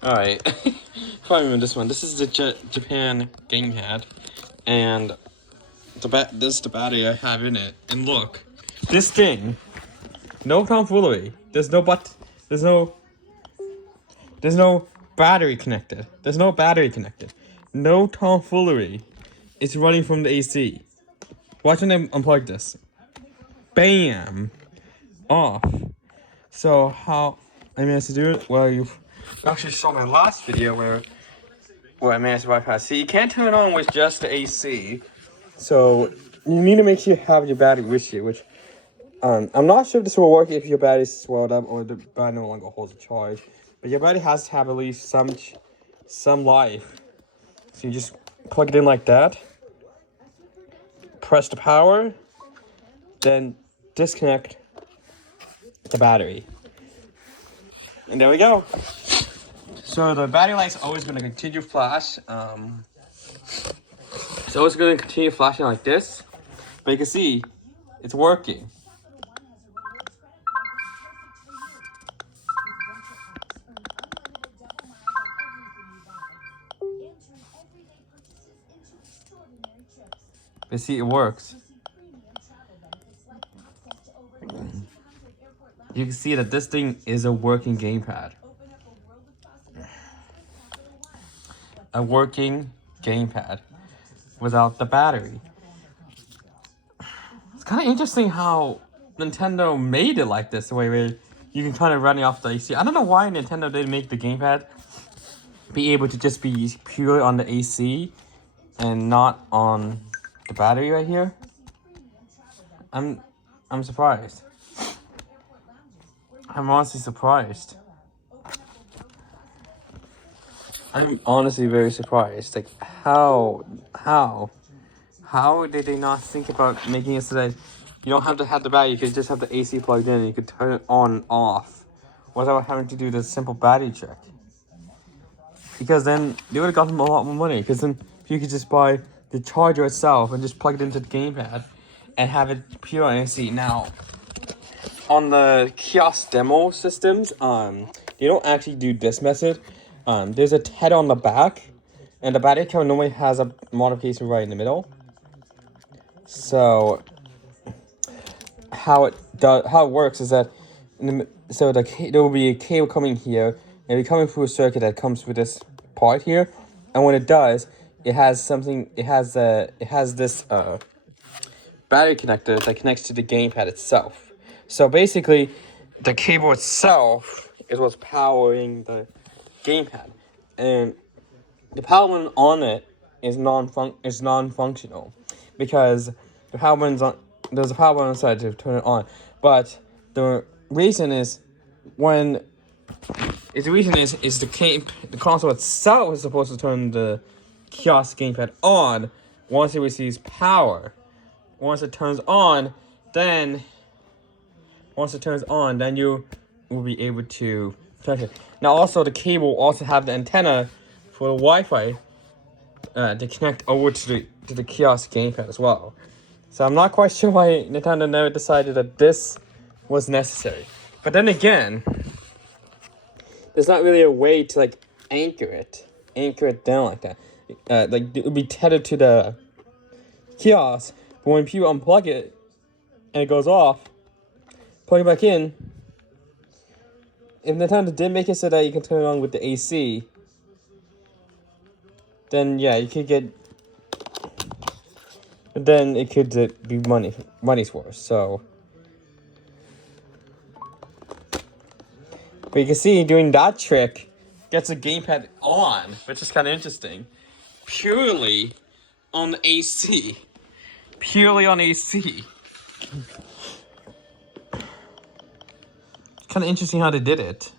Alright, probably remember this one. This is the Japan Gamepad, and this is the battery I have in it. And look, this thing, no tomfoolery. There's no battery connected. There's no battery connected. No tomfoolery. It's running from the AC. Watch when I unplug this. Bam! Off. So how I managed to do it? Well, you actually saw my last video where I managed to bypass. See, you can't turn it on with just the AC. So you need to make sure you have your battery with you, which I'm not sure if this will work if your battery's swelled up or the battery no longer holds a charge. But your battery has to have at least some life. So you just plug it in like that. Press the power, then disconnect the battery. And there we go. So the battery light's always going to continue to flash. It's always going to continue flashing like this. But you can see, it's working. You see, it works. You can see that this thing is a working gamepad. A working gamepad without the battery. It's kind of interesting how Nintendo made it like this, the way where you can kind of run it off the AC. I don't know why Nintendo didn't make the gamepad be able to just be purely on the AC and not on the battery right here. I'm surprised. I'm honestly surprised. I'm honestly very surprised. Like, how did they not think about making it so that you don't have to have the battery, you could just have the AC plugged in and you could turn it on and off without having to do this simple battery check? Because then they would have gotten a lot more money, because then you could just buy the charger itself and just plug it into the gamepad and have it pure on AC. Now, on the kiosk demo systems, they don't actually do this method. There's a head on the back, and the battery cover normally has a modification right in the middle. So how it works is that there will be a cable coming here, and it'll be coming through a circuit that comes with this part here, and when it does, it has this battery connector that connects to the gamepad itself. So basically, the cable itself is what's powering the gamepad, and the power button on it is non-functional because the power button's on. There's a power button on the side to turn it on, but the reason is the console itself is supposed to turn the kiosk gamepad on once it receives power. Once it turns on, then you will be able to touch it. Now, also the cable will also have the antenna for the Wi-Fi to connect over to the kiosk gamepad as well. So I'm not quite sure why Nintendo never decided that this was necessary. But then again, there's not really a way to like anchor it down like that. Like it would be tethered to the kiosk, but when people unplug it and it goes off, plug it back in. If Nintendo did make it so that you can turn it on with the AC, then yeah, you could get. But then it could be money's worth. So, but you can see doing that trick gets the gamepad on, which is kind of interesting. Purely on the AC. Purely on AC. Kind of interesting how they did it.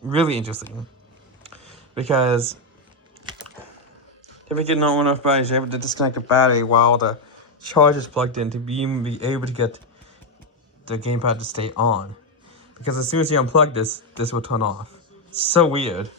Really interesting. Because if we get not enough batteries, you're able to disconnect the battery while the charger is plugged in to be able to get the gamepad to stay on. Because as soon as you unplug this will turn off. So weird.